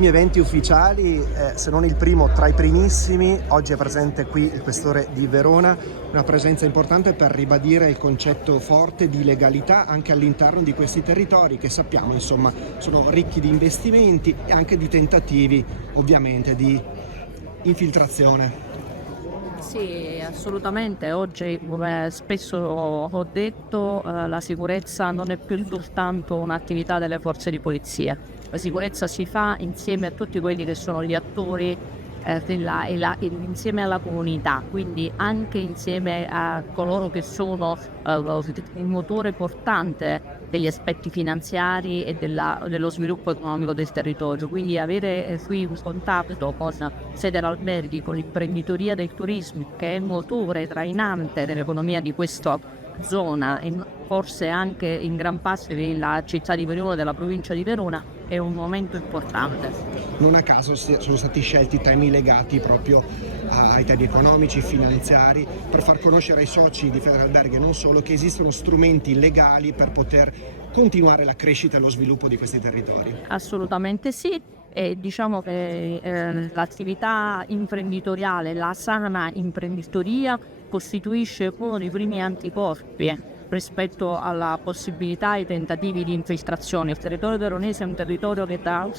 primi eventi ufficiali, se non il primo, tra i primissimi. Oggi è presente qui il Questore di Verona, una presenza importante per ribadire il concetto forte di legalità anche all'interno di questi territori che sappiamo, insomma, sono ricchi di investimenti e anche di tentativi, ovviamente, di infiltrazione. Sì, assolutamente. Oggi, come spesso ho detto, la sicurezza non è più soltanto un'attività delle forze di polizia. La sicurezza si fa insieme a tutti quelli che sono gli attori insieme alla comunità, quindi anche insieme a coloro che sono il motore portante degli aspetti finanziari e dello sviluppo economico del territorio. Quindi avere qui un contatto con Federalberghi, con l'imprenditoria del turismo, che è il motore trainante dell'economia di questa zona e forse anche in gran parte della città di Verona e della provincia di Verona, è un momento importante. Non a caso sono stati scelti temi legati proprio ai temi economici, finanziari, per far conoscere ai soci di Federalberghi non solo che esistono strumenti legali per poter continuare la crescita e lo sviluppo di questi territori. Assolutamente sì, e diciamo che l'attività imprenditoriale, la sana imprenditoria costituisce uno dei primi anticorpi rispetto alla possibilità e ai tentativi di infiltrazione. Il territorio veronese è un territorio che dal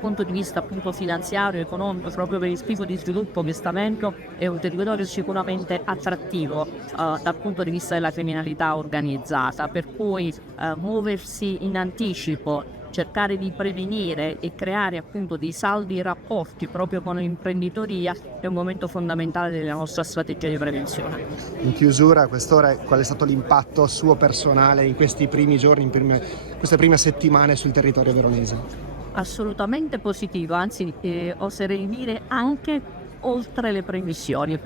punto di vista appunto finanziario e economico, proprio per il spirito di sviluppo che sta avendo, è un territorio sicuramente attrattivo dal punto di vista della criminalità organizzata, per cui muoversi in anticipo, cercare di prevenire e creare appunto dei saldi rapporti proprio con l'imprenditoria è un momento fondamentale della nostra strategia di prevenzione. In chiusura, Questore, qual è stato l'impatto suo personale in questi primi giorni, queste prime settimane sul territorio veronese? Assolutamente positivo, anzi oserei dire anche oltre le previsioni.